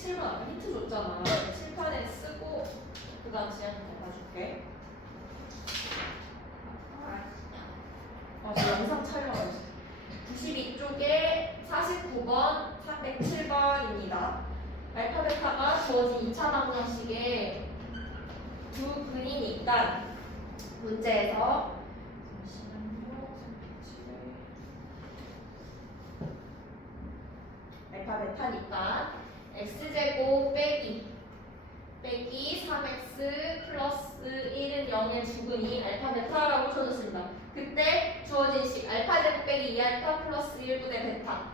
107번 아까 힌트 줬잖아. 칠판에 쓰고 그 다음 시간 봐줄게. 저 영상 촬영하고 있어. 92쪽에 49번, 307번입니다. 알파, 베타가 주어진 2차 방정식의 두 근이니까 문제에서 잠시만요. 알파, 베타니까 x제곱 빼기 3x 플러스 1은 0의 주근이 알파, 베타라고 쳐줬습니다. 그때 주어진 식 알파 제곱 빼기 2알파 플러스 1분의 베타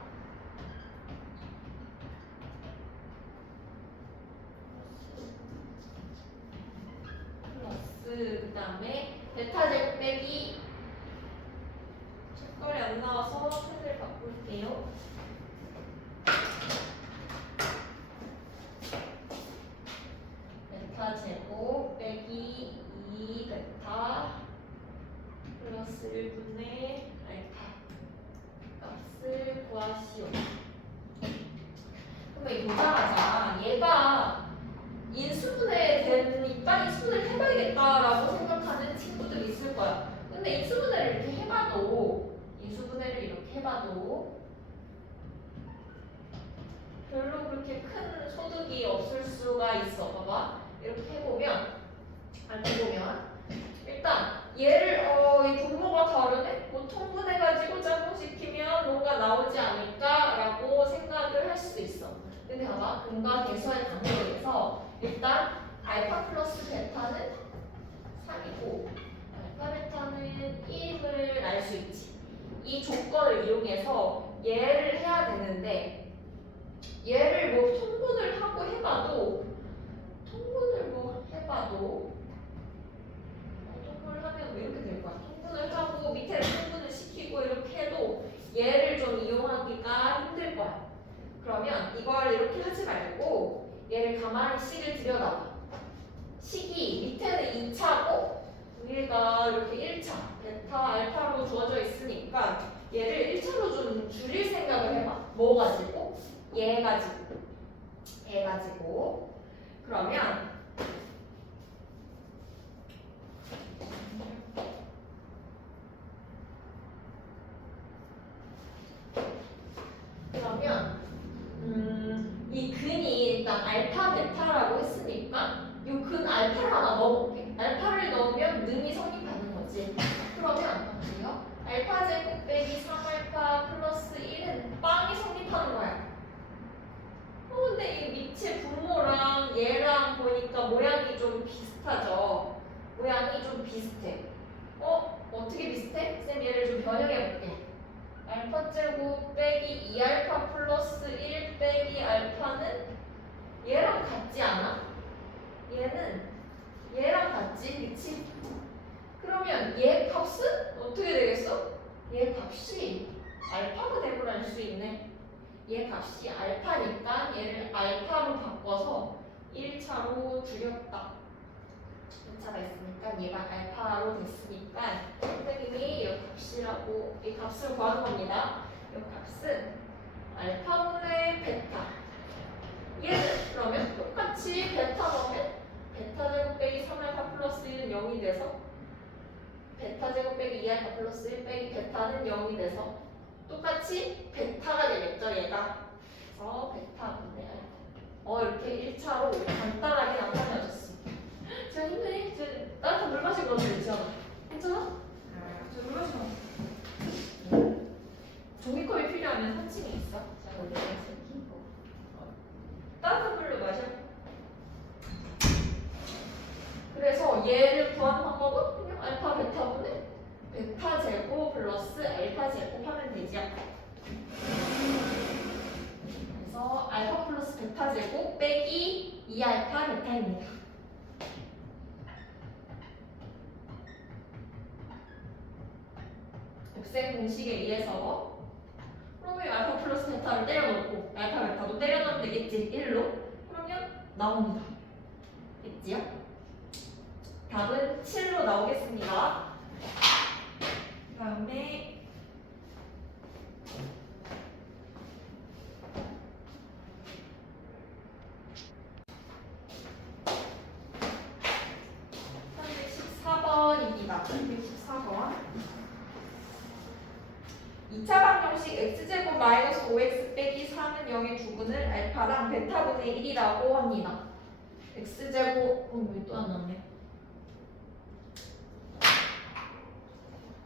플러스 그 다음에 베타 제곱 빼기 책거리 안 나와서 펜을 바꿀게요. 베타 제곱 빼기 2 베타 플러스 1분의 알파 값을 구하시오. 그러면 이 보자마자 얘가 이딴 인수분해를 해봐야겠다라고 생각하는 친구들이 있을 거야. 근데 인수분해를 이렇게 해봐도 별로 그렇게 큰 소득이 없을 수가 있어. 봐봐. 이렇게 해보면 일단 얘를 이 분모가 다르네? 뭐 통분해가지고 짝꿍시키면 뭔가 나오지 않을까라고 생각을 할 수도 있어. 근데 봐봐. 근과 계수의 관계에서 일단 알파 플러스 베타는 3이고 알파 베타는 1을 알 수 있지. 이 조건을 이용해서 얘를 해야 되는데 얘를 뭐 통분을 해봐도 통분을 하면 왜 이렇게 될 거야? 통분을 하고 밑에를 통분을 시키고 이렇게 해도 얘를 좀 이용하기가 힘들 거야. 그러면 이걸 이렇게 하지 말고 얘를 가만히 식을 들여다봐. 식이 밑에는 2차고 위에가 이렇게 1차 베타 알파로 주어져 있으니까 얘를 1차로 좀 줄일 생각을 해봐. 뭐 가지고? 얘 가지고 그러면 이 근이 일단 알파 베타라고 했으니까 이 근 알파를 하나 넣어볼게. 알파를 넣으면 능이 성립하는 거지. 그러면 알파 제곱 빼기 3알파 플러스 1은 빵이 성립하는 거야. 근데 이 밑에 분모랑 얘랑 보니까 모양이 좀 비슷하죠? 모양이 좀 비슷해. 어떻게 비슷해? 쌤 얘를 좀 변형해볼게. 알파 제곱 빼기 2알파 플러스 1 빼기 알파는 얘랑 같지 않아? 얘는 얘랑 같지? 그치? 그러면 얘 값은 어떻게 되겠어? 얘 값이 알파가 되버릴 수 있네. 얘 값이 알파니까 얘를 알파로 바꿔서 1차로 줄였다. 1차가 있으니까 얘가 알파로 됐으니까 선생님이 이 값을 구하는 겁니다. 이 값은 알파분의 베타. 얘는 그러면 똑같이 베타 넣으면 베타 제곱 빼기 3알파 플러스 1은 0이 돼서 베타 제곱 빼기 2알파 플러스 1 빼기 베타는 0이 돼서 똑같이 베타가 되겠죠, 얘가. 그래서 베타분의 알파. 이렇게 1차로 간단하게 나타내줬어. 제가 힘드니? 나한테 물 마시고 가도 되잖아. 괜찮아? 물 마시고 가. 종이컵이 필요하면 3층에 있어. 자, 어디 있어? 따뜻한 물로 마셔. 그래서 얘를 구하는 방법은 그냥 알파 베타분의 베타 제곱 플러스 알파 제곱 하면 되죠. 그래서 알파 플러스 베타 제곱 빼기 2알파 베타입니다. 곱셈 공식에 의해서 그러면 알파 플러스 베타를 때려놓고 알파 베타도 때려넣으면 되겠지. 1로. 그러면 나옵니다. 됐지요? 답은 7로 나오겠습니다. 그 다음에 방정식 x제곱 마이너스 5x 빼기 4는 0의 두근을 알파랑 베타분의 1이라고 합니다. x제곱 왜 또 안 나오네.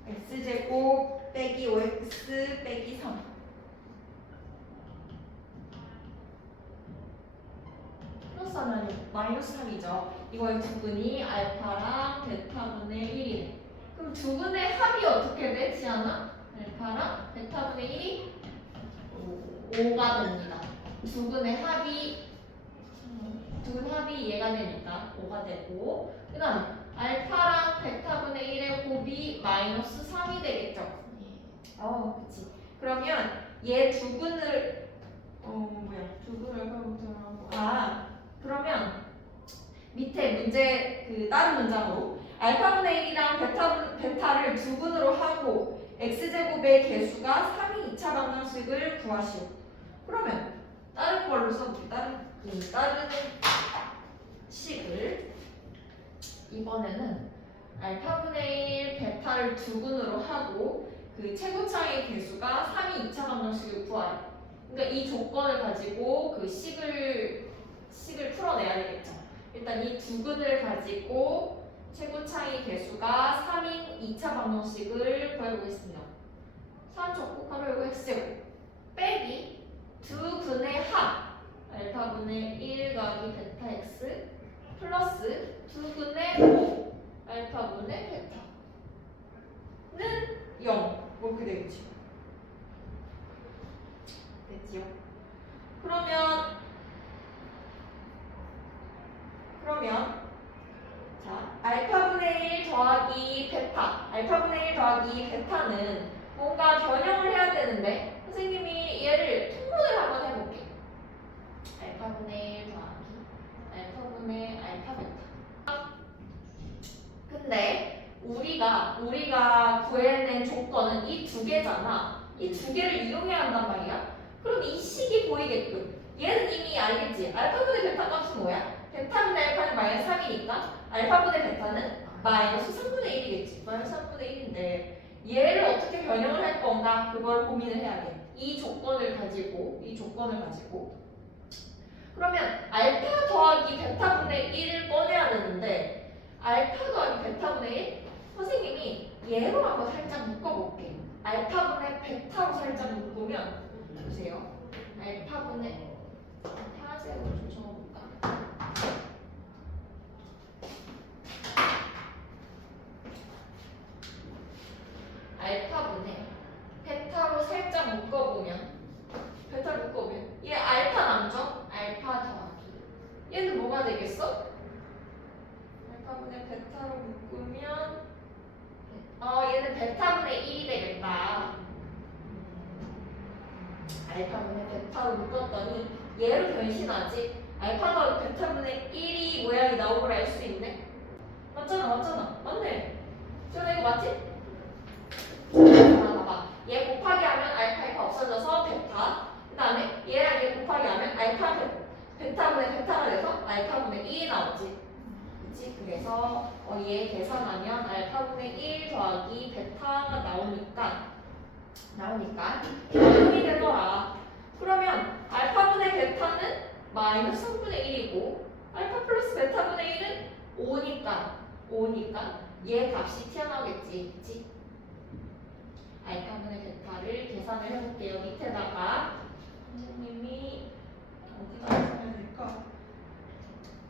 x제곱 빼기 5x 빼기 3 플러스 하면 마이너스 3이죠. 이거의 두근이 알파랑 베타분의 1이네. 그럼 두근의 합이 어떻게 돼? 지안아? 알파랑 베타분의 1이 5가 됩니다. 두근의 합이 얘가 되니까 5가 되고, 그 다음 알파랑 베타분의 1의 곱이 마이너스 3이 되겠죠. 그치. 그러면 얘 두근을 그러면 밑에 문제 다른 문장으로 알파분의 1이랑 베타를 두근으로 하고 x제곱의 개수가 3이 2차 방정식을 구하시오. 그러면 다른 걸로 써볼게. 다른 식을 이번에는 알파분의 1 베타를 두근으로 하고 최고차의 개수가 3이 2차 방정식을 구하래. 그러니까 이 조건을 가지고 식을 풀어내야 되겠죠. 일단 이 두근을 가지고 최고차의 개수가 3인 2차 방정식을 구해보겠습니다. 3 적고 바로 이거 x제곱 빼기 두근의 합 알파분의 1 더하기 베타 x 플러스 두근의 5 알파분의 베타는 0 이렇게 되겠지. 됐지요? 그러면 자 알파분의 1 더하기 베타 알파분의 1 더하기 베타는 뭔가 변형을 해야 되는데 선생님이 얘를 통분을 한번 해볼게. 알파분의 1 더하기 알파분의 알파 베타. 근데 우리가 구해낸 조건은 이 두 개잖아. 이 두 개를 이용해야 한단 말이야. 그럼 이 식이 보이게끔 얘는 이미 알겠지? 알파분의 베타 값은 뭐야? 베타분의 알파는 마이너스 3이니까 알파분의 베타는 마이너스 3분의 1이겠지. 마이너스 3분의 1인데 얘를 어떻게 변형을 할 건가? 그걸 고민을 해야 돼. 이 조건을 가지고 그러면 알파 더하기 베타분의 1을 꺼내야 되는데 알파 더하기 베타분의 1? 선생님이 얘로 한번 살짝 묶어볼게. 알파분의 베타로 살짝 묶으면 보세요. 알파분의 파란색으로 좀 적어볼까? 알파분의 베타로 살짝 묶어보면 얘 알파 남죠? 알파 더하기 얘는 뭐가 되겠어? 알파분의 베타로 묶으면 얘는 베타분의 1이 되겠다. 알파분의 베타로 묶었더니 얘로 변신하지. 알파 더하기 베타분의 1이 모양이 나온 걸 알 수 있네. 맞잖아. 맞네. 지원아 이거 맞지? 봐봐. 얘 곱하기 하면 알파 없어져서 베타. 그 다음에 얘랑 얘 곱하기 하면 베타분의 베타가 돼서 알파분의 1이 나오지. 그치? 그래서 얘 계산하면 알파분의 1 더하기 베타가 나오니까 변형이 되더라. 그러면 알파분의 베타는 마이너스 3분의 1이고 알파 플러스 베타분의 1은 5니까 얘 값이 튀어나오겠지. 그치? 알파분의 베타를 계산을 해볼게요. 밑에다가 선생님이 어디다 써야 될까?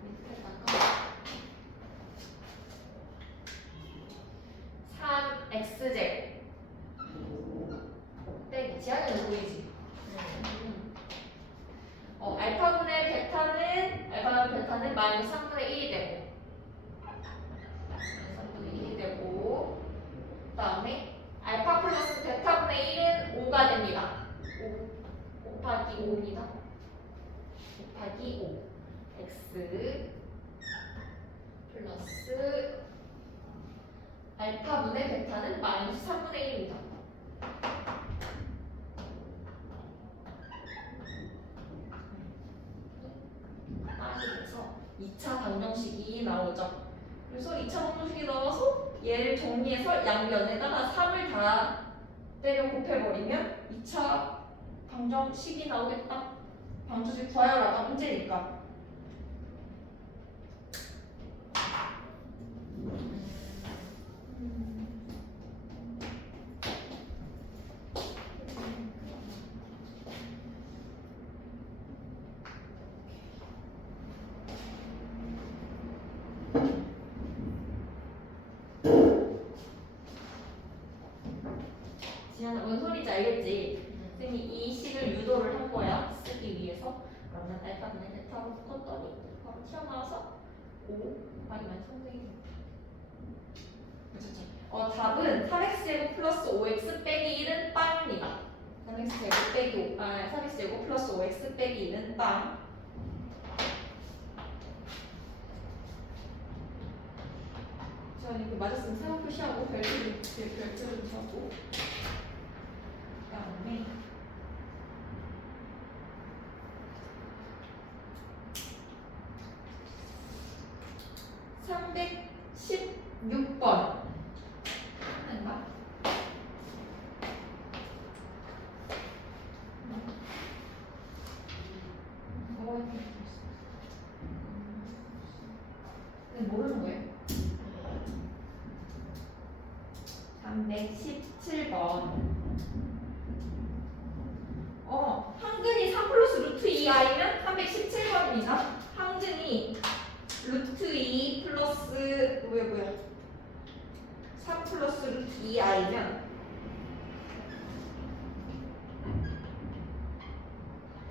밑에다가 3x제곱 빼기 지하는 보이지? 알파분의 베타는 마이너스 3분의 1이 되고 그 다음에 알파 플러스 베타분의 1은 5가 됩니다. 5 곱하기 5입니다. 곱하기 5 x 플러스 알파분의 베타는 마이너스 3분의 1입니다. 그래서 2차 방정식이 나오죠. 그래서 2차 방정식이 나와서 얘를 정리해서 양변에다가 3을 다 때려 곱해버리면 2차 방정식이 나오겠다. 방정식 구하여라가 문제니까. 지현아, 뭔 소리인지 알겠지? 쌤이 이 식을 유도를 한 거야. 쓰기 위해서. 그러면 알파는 베타로 묶었더니 바로 튀어나와서 5 아니면 3등이 그렇죠. 답은 3x제곱 플러스 5x 빼기 1은 빵입니다. 3x제곱 빼기 3x제곱 플러스 5x 빼기 2는 빵. 저는 이렇게 맞았으면 세모 표시하고 별표를 지어고 그다음에 316번 맞나? 모르는 거예요? 317번. 항근이 3 플러스 루트 2i면 317번입니다. 항근이 루트 2 플러스 뭐야 3 플러스 루트 2i면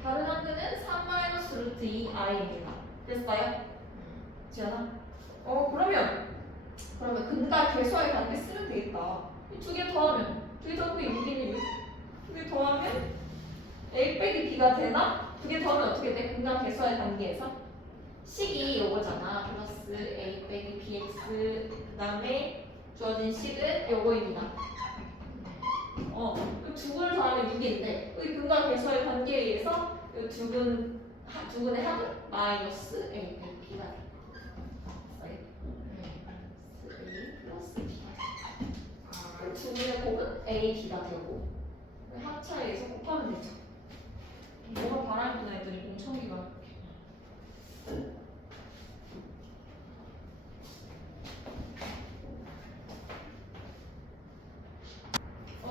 다른 항근은 3 마이너스 루트 2i입니다. 됐어요? 지연아? 그러면 근과 괴소의 관계 쓰면 되겠다. 두 개 더하면 6이니 6. 두 개 더하면 a 빼기 b가 되나? 두 개 더하면 어떻게 돼? 근과 괴소의 관계에서 식이 요거잖아. 플러스 a 빼기 bx 그 다음에 주어진 식은 요거입니다. 두 분을 더하면 6인데 이 근과 괴소의 관계에 의해서 두 분의 합은 마이너스 a 빼기 b가 돼. 두 분의 곱은 A, B가 되고 합차에서 곱하면 되죠. 뭐가 바람이구나 했더니 공청기가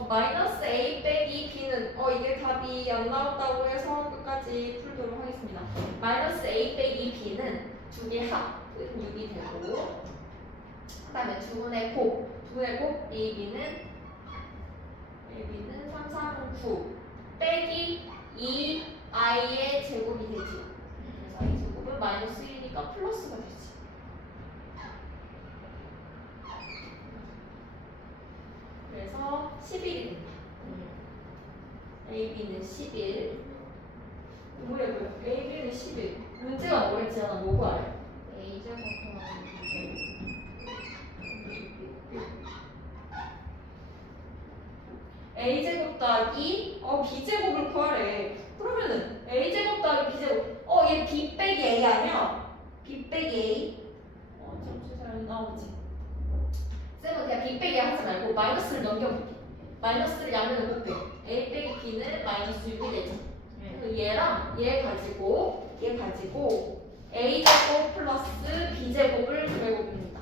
마이너스 A 빼기 B는 이게 답이 안 나왔다고 해서 끝까지 풀도록 하겠습니다. 마이너스 A 빼기 B는 두 개 합은 6이 되고 그 다음에 두 분의 곱 AB는 3, 3, 9 빼기 2i의 제곱이 되지. 그래서 i 제곱은 마이너스 1이니까 플러스가 되지. 그래서 11이 됩니다. AB는 11. 뭐야? AB는 11. 문제가 뭐였지? 하나 뭐 구하래? A제곱 A제곱 더하기 B제곱을 구하래. 그러면은 A제곱 더하기 B제곱 얘 B 빼기 A 아니야? B 빼기 A 잘 나오지. 쌤은 그냥 B 빼기 하지 말고 마이너스를 넘겨볼게. 마이너스를 양면을 곱해. A 빼기 B는 마이너스 6이 되지. 그래서 얘랑 얘 가지고 A제곱 플러스 B제곱을 그려봅니다.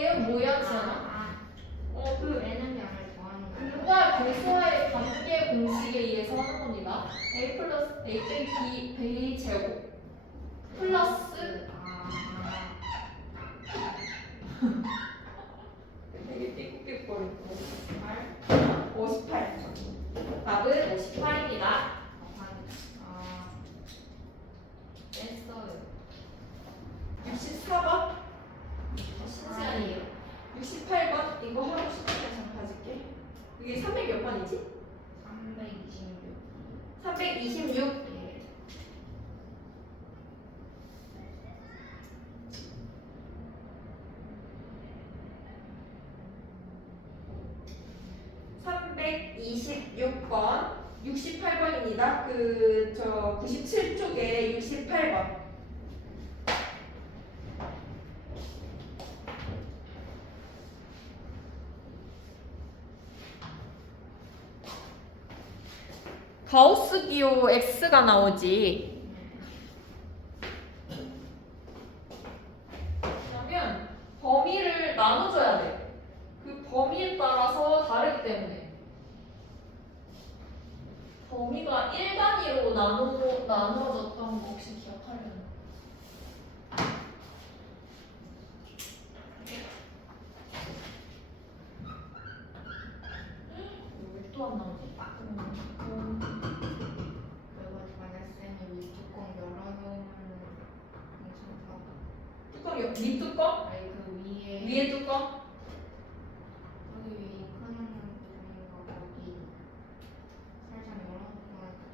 얘는 뭐야, 지연아? 얘는 양을 더하는 거예요. 근과 괴소의 관계 공식에 의해서 하는 겁니다. A 플러스 A 빼기 B 제곱 플러스 되게 삐걱삐걱거리고 58. 답은 58입니다. 뺐어요. 64번 신시간이에요. 68번 이거 하고 싶으면 잠깐 가질게. 이게 300 몇 번이지? 326. 326. 예. 326번 68번입니다. 97쪽에 68번. 가우스 기호 x가 나오지. 그러면 범위를 나눠줘야 돼. 그 범위에 따라서 다르기 때문에 범위가 1단위로 나눠졌던 거 혹시 기억하려나? 왜 또 안 나오지? 그거 전에 쌤이 윗뚜껑 열어놓으면 괜찮다고. 뚜껑 밑뚜껑? 아니 그 위에 위에 뚜껑? 여기 위에 큰 부분인가 거기 살짝 열어놓고 하니까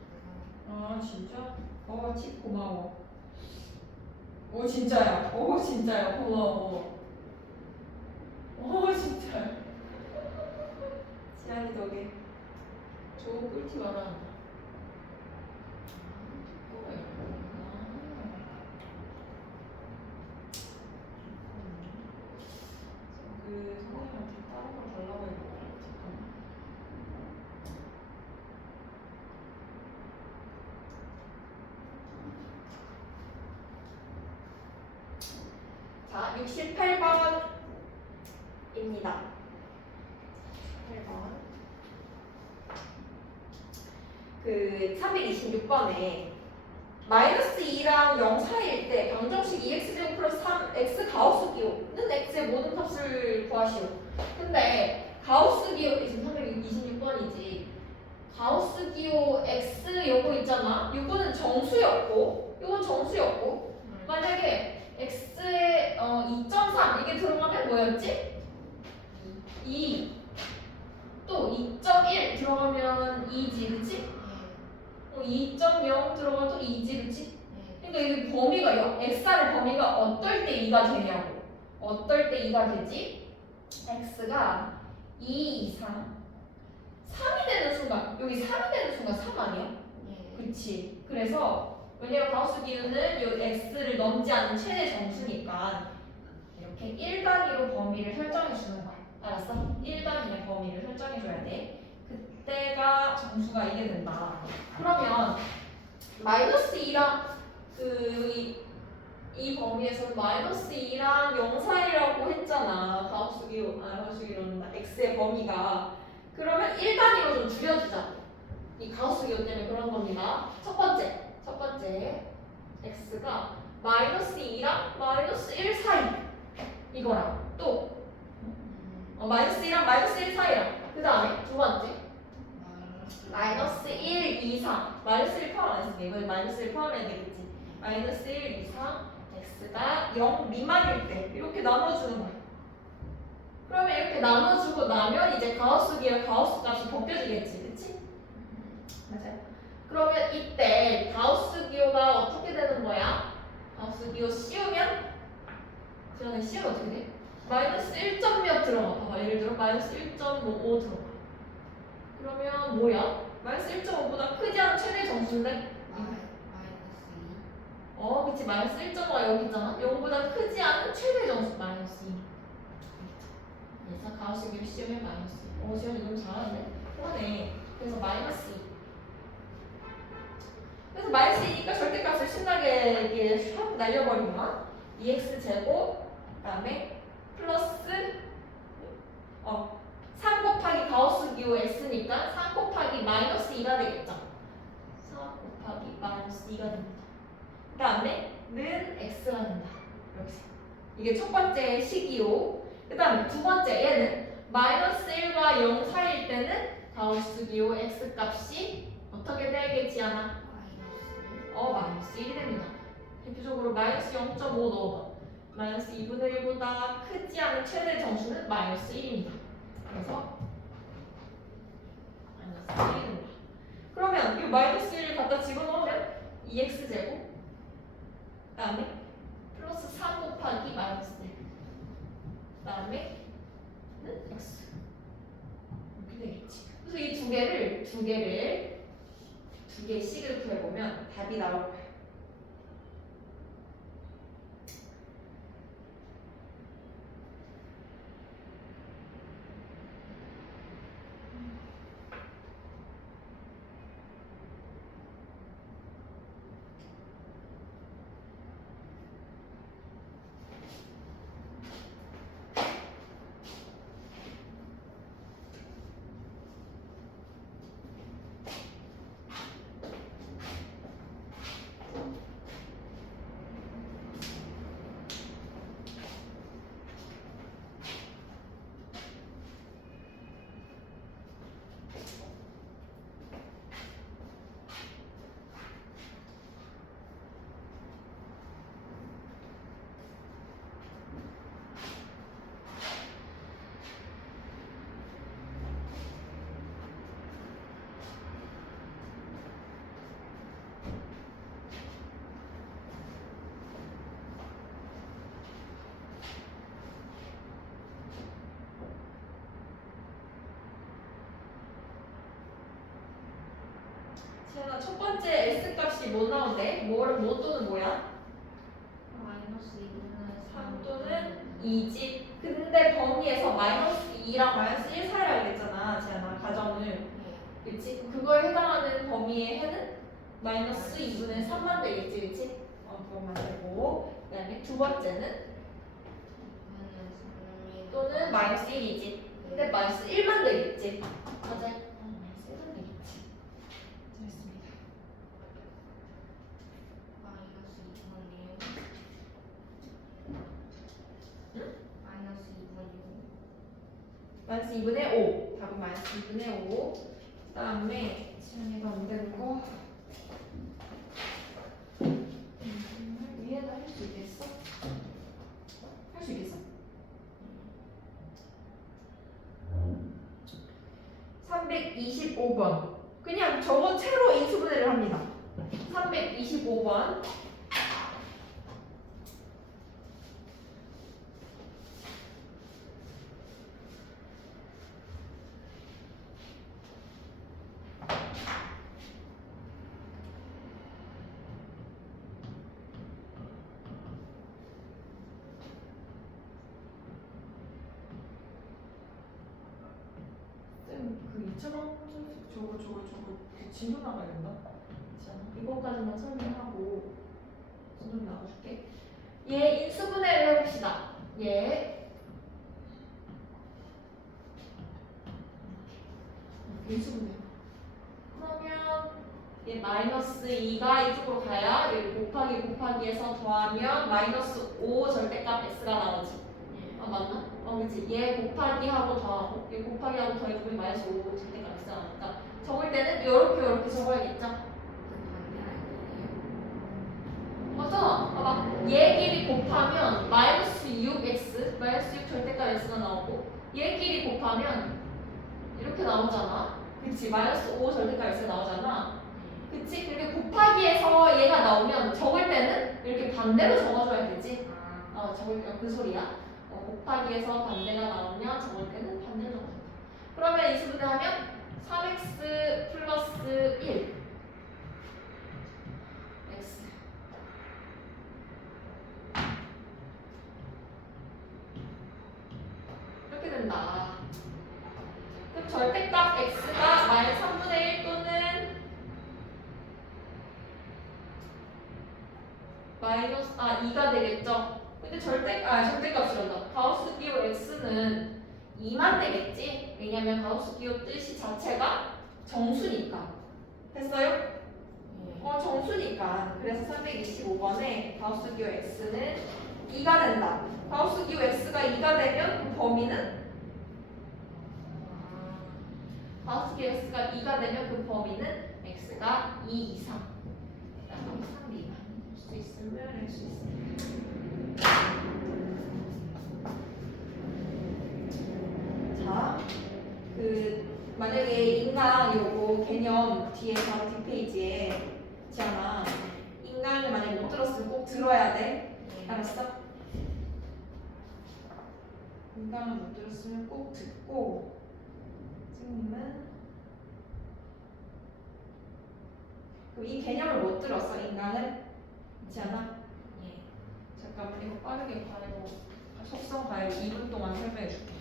아 진짜? 팁 고마워. 오 진짜야. 오 진짜야. 고마워. 오 진짜야. 지안이 덕에 좋은 꿀팁 알아간다. 그 선생님한테 다른 걸 달라고 했는데 잠깐만. 자, 68번입니다. 8번. 그 326번에 마이너스 2랑 0 사이일 때 방정식 2x제곱 플러스 3x 가우스 기호는 x의 모든 값을 구하시오. 근데 가우스 기호 지금 326번이지. 가우스 기호 x 요거 있잖아. 요거는 정수였고 요건 정수였고 만약에 x에 2.3 이게 들어가면 뭐였지? 2 또 2.1 들어가면 2지 그치? 2.0 들어가도 2지 그치? 그러니까 이게 범위가 x의 범위가 어떨 때 2가 되냐고. 어떨 때 2가 되지? x가 2 이상 3이 되는 순간 여기 3이 되는 순간 3 아니야? 그치? 그래서 왜냐면 가우스 기호는 이 x를 넘지 않는 최대 정수니까 이렇게 1단위로 범위를 설정해 주는 거야. 알았어? 1단위의 범위를 설정해 줘야 돼. 그때가 정수가 이게 된다. 그러면 마이너스 2랑 이 범위에서 마이너스 2랑 0 사이라고 했잖아. 가우스 기호는 x의 범위가. 그러면 1단위로 좀 줄여주자. 이 가우스 기호 때문에 그런 겁니다. 첫 번째 x가 마이너스 2랑 마이너스 1 사이 이거랑 또 마이너스 2랑 마이너스 1 사이랑 그 다음에 두 번째 마이너스 1 이상 마이너스 1 포함 안 했으니까 이거 마이너스 1 포함해야 되겠지. 마이너스 1 이상 x가 0 미만일 때 이렇게 나눠주는 거야. 그러면 이렇게 나눠주고 나면 이제 가우스 기호 가우스 값이 벗겨지겠지. 그치? 맞아요. 그러면 이때 가우스 기호가 어떻게 되는 거야? 가우스 기호 씌우면 지원에 씌우면 어떻게 돼? 마이너스 1점 몇 들어가. 봐봐. 예를 들어 마이너스 1.55 들어가. 그러면 뭐야? 마이너스 1.5보다 크지 않은 최대 정수인데? 그치. 마이너스 1.5가 여기 있잖아. 0보다 크지 않은 최대 정수 마이너스 2. 그래서 가우스 기호 씌우면 마이너스 2. 지원이 너무 잘하네. 그러네. 그래서 마이너스 2. 그래서 마이너스 2니까 절대값을 신나게 이렇게 확 날려버리면 2x 제곱 그다음에 플러스 3 곱하기 가우스 기호 x니까 3 곱하기 마이너스 2가 되겠죠. 3 곱하기 마이너스 2가 됩니다. 그 다음에 는 x가 된다. 이렇게. 이게 첫 번째 식이요. 그 다음에 두 번째 얘는 마이너스 1과 0 사이일 때는 가우스 기호 x 값이 어떻게 되겠지 않아? 마이너스 1이 됩니다. 대표적으로 마이너스 0.5 넣어봐. 마이너스 2분의 1보다 크지 않은 최대 정수는 마이너스 1입니다. 그래서 마이너스 1이 됩니다. 그러면 이 마이너스 1을 갖다 집어넣으면 2x제곱 그 다음에 플러스 3 곱하기 마이너스 1 그 다음에 는 x 이렇게 되겠지. 그래서 이 두 개씩을 구해보면 답이 나올 거예요. 자, 첫 번째 S 값이 뭐 나온대? 뭐 또는 뭐야? 마이너스 2분의 3 또는 2지. 근데 범위에서 마이너스 2랑 마이너스 1 사이라 그랬잖아, 지안아. 가정을. 그치? 그거에 해당하는 범위의 해는 마이너스 2분의 3만 되겠지, 그치? 그것만 되고. 그 다음에 두 번째는 또는 마이너스 1이지. 근데 마이너스 1만 되겠지. 맞아. 마이너스 1만 되겠지. 잘했습니다. 마이너스 2분의 6 응? 마이너스 2분의 6 마이너스 2분의 5. 답은 마이너스 2분의 5. 그 다음에 지안이가 안 되는 거. 위에다 할 수 있겠어? 할 수 있겠어? 325번. 그냥 저거 채로 인수분해를 합니다. 325번. 그 2,000원 저거 진도 나가야 된다. 자, 이거까지만 설명하고 진도 나와줄게. 얘 인수분해를 해봅시다. 얘 인수분해. 그러면 얘 마이너스 2가 이쪽으로 가야 여기 곱하기에서 더하면 마이너스 5 절대값 x가 나오지. 맞나? 그치. 얘 곱하기하고 더하고 얘 곱하기하고 더해보면 마이너스 5 절대값 x가 나니까 적을 때는 이렇게 적어야겠죠? 맞잖아. 봐봐. 얘끼리 곱하면 마이너스 6x 마이너스 6 절대값 x가 나오고 얘끼리 곱하면 이렇게 나오잖아. 그치. 마이너스 5 절대값 x가 나오잖아. 그치? 그렇게 곱하기에서 얘가 나오면 적을 때는 이렇게 반대로 적어줘야 되지. 적을 때 그 소리야. 곱하기에서 반대가 나오면 적을 때는 반대로 적어준다. 그러면 인수분해 하면 3x 플러스 1 x 이렇게 된다. 그럼 절대값 x가 마이너스 3분의 1 또는 마이너스 2가 되겠죠? 근데 절대값이란다. 가우스 기호 x는 2만 되겠지? 왜냐면 가우스 기호 뜻이 자체가 정수니까. 됐어요? 정수니까. 그래서 325번에 가우스 기호 x는 2가 된다. 가우스 기호 x가 2가 되면 그 범위는 가우스 기호 x가 2가 되면 그 범위는 x가 2 이상. 3 미만. 할 수 있으면 할 수 있습니다. 자, 만약에 인강 요거 개념 뒤에 바로 뒷페이지에 있잖아. 인강을 만약에 못 들었으면 꼭 들어야 돼. 알았어? 인강을 못 들었으면 꼭 듣고 선생님은 이 개념을 못 들었어. 인강을 있지 않아? 잠깐만 이거 빠르게 봐요. 속성 봐요. 2분 동안 설명해 줄게.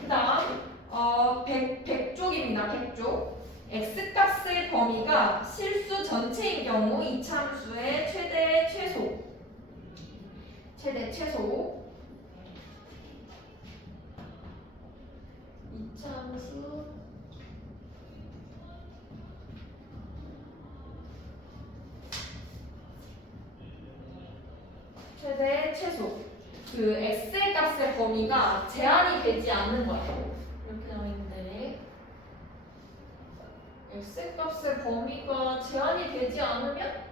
그 다음 100쪽입니다. 100쪽. x값의 범위가 실수 전체인 경우 이참수의 최대 최소 이참수 최대 최소 그 x의 값의 범위가 제한이 되지 않는 거예요. 이렇게 나와 있는데 x의 값의 범위가 제한이 되지 않으면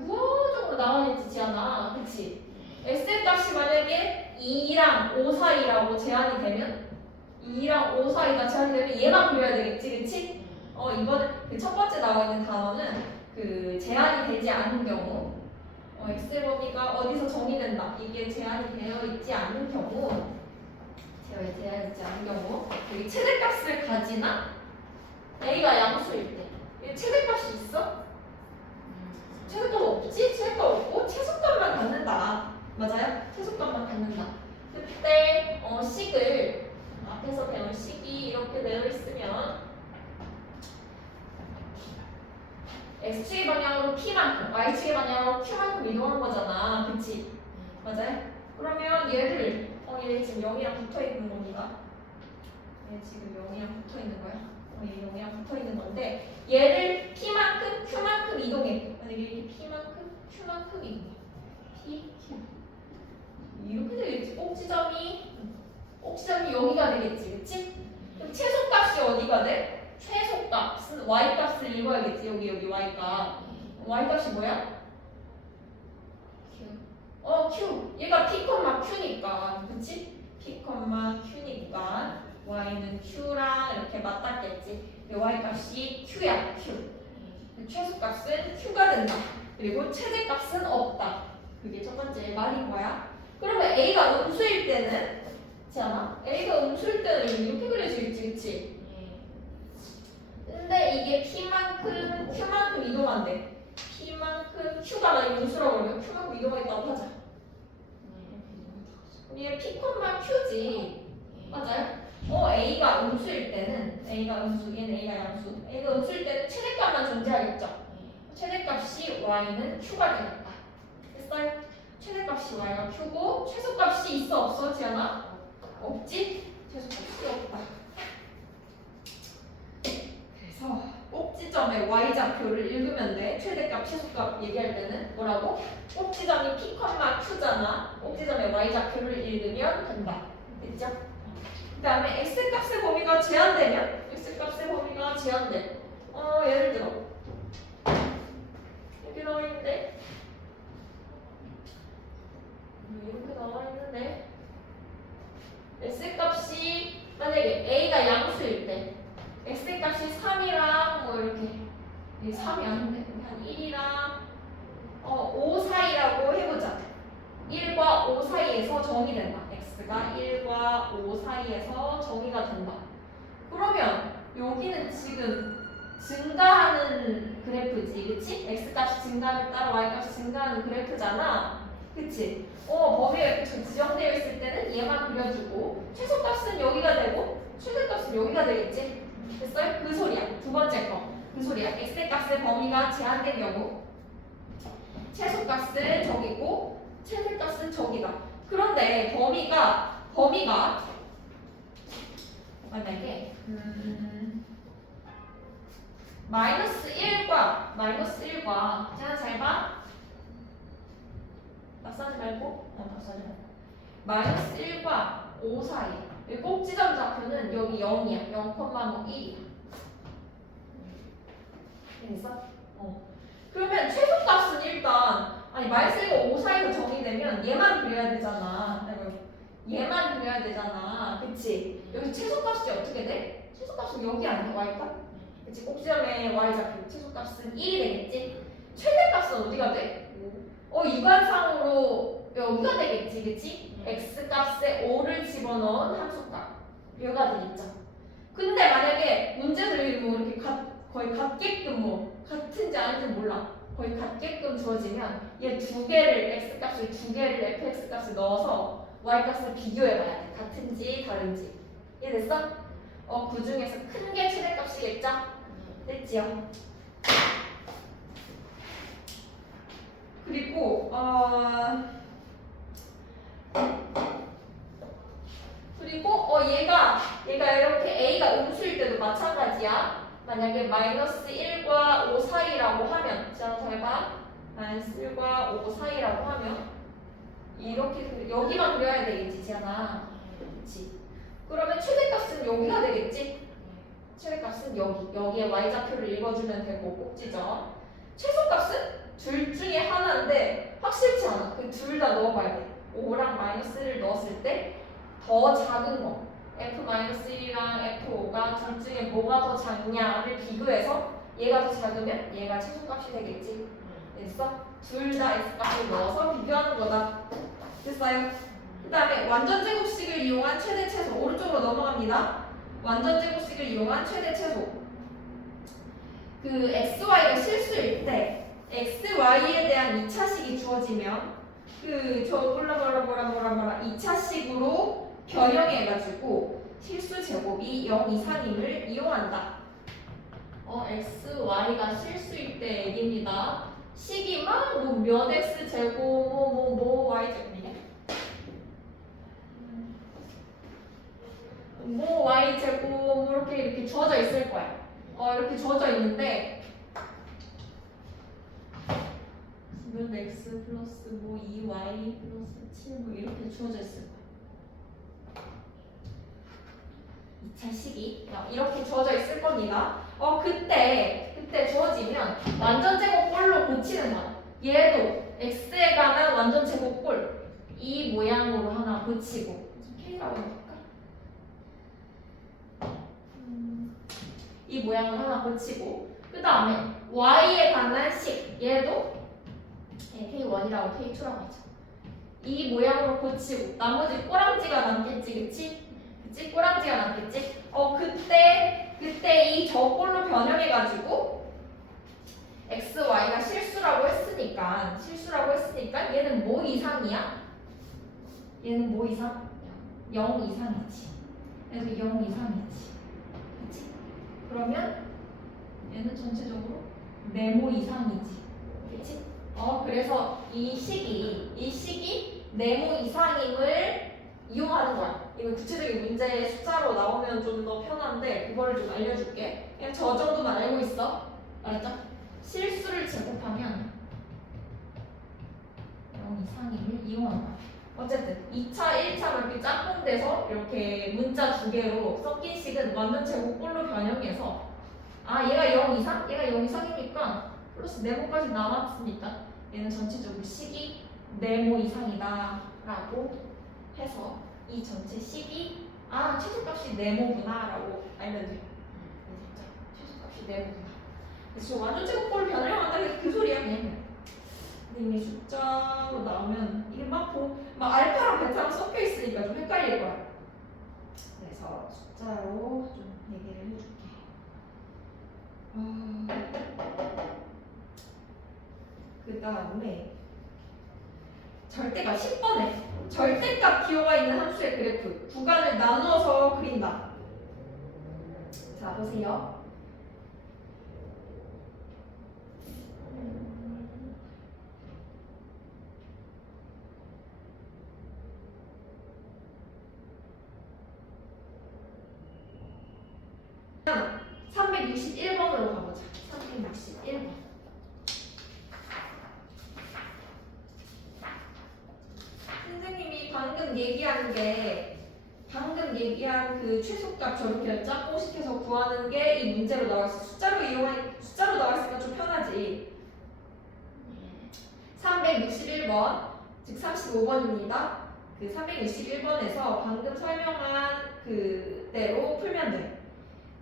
무한정으로 나가겠지 않아. 그치? x의 값이 만약에 2랑 5 사이라고 제한이 되면 2랑 5 사이가 제한이 되면 얘만 그려야 되겠지. 그치? 이번에 그 첫 번째 나와 있는 단어는 그 제한이 되지 않은 경우 x의 범위가 어디서 정의된다. 이게 제한이 되어 있지 않는 경우 제한이 있지 않은 경우 여기 최대값을 가지나 a가 양수일 때 이 최대값이 있어? 최소값 없지? 최소값 없고 최소값만 갖는다. 맞아요? 최소값만 갖는다. 그때 식을 앞에서 배운 식이 이렇게 되어 있으면 x축의 방향으로 p만큼, y축의 방향으로 q만큼 이동한 거잖아. 그치? 맞아요? 그러면 얘를 얘 지금 0이랑 붙어 있는 겁니다. 얘 지금 0이랑 붙어 있는 거야. 얘 0이랑 붙어 있는 건데 얘를 p만큼 q만큼 이동해. 만약에 이렇게 p만큼 q만큼 이동해. p, q 이렇게 되겠지. 꼭지점이 여기가 되겠지. 그치? 그럼 최소값이 어디가 돼? 최소값은 y값을 읽어야겠지. 여기 y값. y값이 뭐야? q. 얘가 p, q니까. 그치? p, q니까 y는 q랑 이렇게 맞닿겠지. y값이 q야. q. 최소값은 q가 된다. 그리고 최대값은 없다. 그게 첫 번째 말인 거야. 그러면 a가 음수일 때는 있잖아. a가 음수일 때는 이렇게 그려지겠지. 그치? 근데 이게 p만큼 q만큼 이동한대. p만큼 q가 나 음수라고 그러면 q만큼 이동하겠다고 하자. 이게 p, q지. 맞아요? a가 음수일 때는 a가 음수, 얘는 a가 양수. a가 음수일 때는 최대값만 존재하겠죠. 최대값이 y는 q가 되겠다. 됐어요? 최대값이 y가 q고 최소값이 있어 없어 지연아? 없지? 최소값이 없다. 그래서 꼭지점의 y좌표를 읽으면 돼. 최대값, 최소값 얘기할 때는 뭐라고? 꼭지점이 p, q잖아. 꼭지점의 y좌표를 읽으면 된다. 됐죠? 그 다음에 x값의 범위가 제한되면 x값의 범위가 제한돼. 예를 들어 이렇게 나와 있는데 이렇게 나와 있는데 x값이 만약에 a가 양수일 때 x값이 3이랑 뭐 이렇게 3이 아닌데 한 1이랑 5 사이라고 해보자. 1과 5 사이에서 정의된다. x가 1과 5 사이에서 정의가 된다. 그러면 여기는 지금 증가하는 그래프지, 그치? x값이 증가함에 따라 y값이 증가하는 그래프잖아. 그치? 범위가 이렇게 지정되어 있을 때는 얘만 그려주고 최소값은 여기가 되고 최대값은 여기가 되겠지? 됐어요? 그 소리야. 두 번째 거. 그 소리야. x값의 범위가 제한된 경우 최소값은 저기고 최대값은 저기다. 그런데 범위가 만약에 -1과 자, 잘 봐. 낙서하지 말고 낙서하지 말고 -1과 5 사이 이 꼭지점 좌표는 여기 0이야. 0,1이야. 됐어? 그러면 최소값은 일단 -1과 5 사이로 정의되면 얘만 그려야 되잖아. 얘만 그려야 되잖아. 그치? 여기 최소값이 어떻게 돼? 최소값은 여기 아니야? y값? 그치? 꼭지점의 y좌표 최소값은 1이 되겠지? 최대값은 어디가 돼? 유관상으로 여기가 되겠지, 그치? x값에 5를 집어넣은 함수값 여기가 되겠죠. 근데 만약에 문제들이 뭐 이렇게 거의 같게끔 같은지 아닌지 몰라. 거의 같게끔 주어지면 얘 두 개를 x값을 두 개를 fx값을 넣어서 y값을 비교해봐야 돼. 같은지 다른지. 이해됐어? 그 중에서 큰 게 최대값이겠죠? 됐지요? 그리고 얘가 이렇게 a가 음수일 때도 마찬가지야. 만약에 -1과 5 사이라고 하면 자, 잘 봐. -1과 5 사이라고 하면 이렇게 여기만 그려야 되겠지, 지안아. 그렇지. 그러면 최대값은 여기가 되겠지? 최대값은 여기에 y좌표를 읽어주면 되고 꼭지점. 최소값은 둘 중에 하나인데 확실치 않아. 그 둘 다 넣어봐야 돼. 5랑 -를 넣었을 때 더 작은 거 f-1이랑 f5가 둘 중에 뭐가 더 작냐를 비교해서 얘가 더 작으면 얘가 최소값이 되겠지. 됐어? 둘 다 x값을 넣어서 비교하는 거다. 됐어요? 그 다음에 완전 제곱식을 이용한 최대 최소. 오른쪽으로 넘어갑니다. 완전 제곱식을 이용한 최대 최소. 그 xy가 실수일 때 xy에 대한 2차식이 주어지면 그저 뭐라 2차식으로 변형해가지고 실수 제곱이 0 이상임을 이용한다. xy가 실수일 때 얘기입니다. 식이 막몇 x 제곱 뭐 y 제곱이네. 뭐 y 제곱 뭐 이렇게 주어져 있을 거야. 이렇게 주어져 있는데 몇 x 플러스 뭐 2y 플러스 7 뭐 이렇게 주어져 있을 거야. 2차 식이 이렇게 주어져 있을 겁니다. 그때 주어지면 완전 제곱꼴로 고치는 거야. 얘도 x에 관한 완전 제곱꼴 이 모양으로 하나 고치고 k라고 해볼까? 이 모양을 하나 고치고 그 다음에 y에 관한 식 얘도 k1이라고 k2라고 하죠. 이 모양으로 고치고 나머지 꼬랑지가 남겠지, 그치? 그치? 꼬랑지가 남겠지? 그때 이 저꼴로 변형해가지고 x, y가 실수라고 했으니까 얘는 뭐 이상이야? 얘는 뭐 이상? 0 이상이지. 그래서 0 이상이지. 그치? 그러면 얘는 전체적으로 네모 이상이지. 그치? 그래서 이 식이 네모 이상임을 이용하는 거야. 이거 구체적인 문제의 숫자로 나오면 좀 더 편한데 그거를 좀 알려줄게. 그냥 저 정도만 알고 있어. 알았죠? 실수를 제곱하면 0 이상임을 이용하는 거야. 어쨌든 2차, 1차 이렇게 짝꿍돼서 이렇게 문자 두 개로 섞인 식은 완전 제곱꼴로 변형해서 얘가 0 이상? 얘가 0 이상이니까 플러스 네모까지 남았으니까 얘는 전체적으로 식이 네모 이상이다 라고 해서 이 전체 식이 최소값이 네모구나 라고 알면 돼. 최소값이 네모구나. 그래서 완전 제곱꼴을 변형한다 해서 그 소리야 그냥. 근데 이게 숫자로 나오면 이게 막 알파랑 베타랑 섞여 있으니까 좀 헷갈릴 거야. 그래서 숫자로 좀 얘기를 해줄게. 그 다음에 절대값 10번에 절대값 기호가 있는 함수의 그래프 구간을 나누어서 그린다. 자 보세요. 자, 361번으로 가보자. 361번. 선생님이 방금 얘기한 그 최소값 저렇게 짝꿍시켜서 구하는 게 이 문제로 나와 있어. 숫자로 나와 있으니까 좀 편하지. 361번, 즉 35번입니다. 그 361번에서 방금 설명한 그대로 풀면 돼.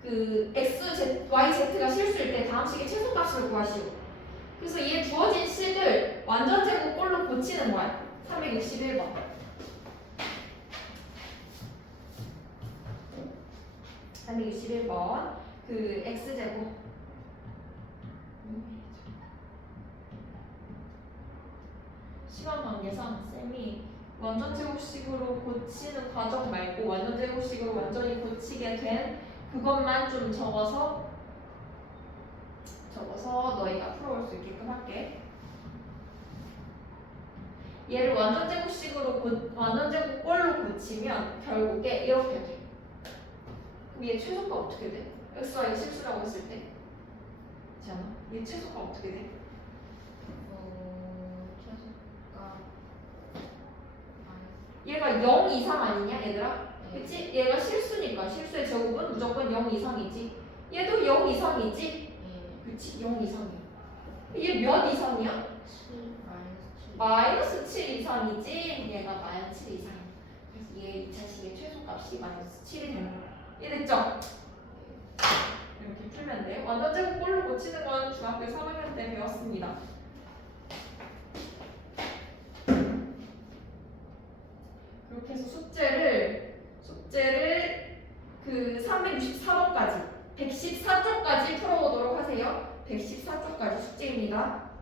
그 x, z, y, z가 실수일 때 다음 식의 최소값을 구하시오. 그래서 얘 주어진 식을 완전 제곱꼴로 고치는 거야. 361번. 361번 그 x제곱 시간 관계상 쌤이 완전 제곱식으로 고치는 과정 말고 완전 제곱식으로 완전히 고치게 된 그것만 좀 적어서 너희가 풀어볼 수 있게끔 할게. 얘를 완전 제곱꼴로 고치면 결국에 이렇게 돼. 그럼 얘 최소가 어떻게 돼? xy가 실수라고 했을 때. 있잖아. 얘 최소가 어떻게 돼? 최소가 얘가 0 이상 아니냐 얘들아? 그치? 얘가 실수니까 실수의 제곱은 무조건 0 이상이지. 얘도 0 이상이지? 그치? 0 이상이야. 얘 몇 이상이야? 7 마이너스 7 이상이지? 얘가 마이너스 7 이상이야. 그래서 얘 2차식의 최소값이 마이너스 7이 되는 거야. 이해됐죠? 이렇게 풀면 돼요. 완전 제곱 꼴로 고치는 건 중학교 3학년 때 배웠습니다. 그렇게 해서 숙제를 그 364번까지 114쪽까지 풀어보도록 하세요. 114쪽까지 숙제입니다.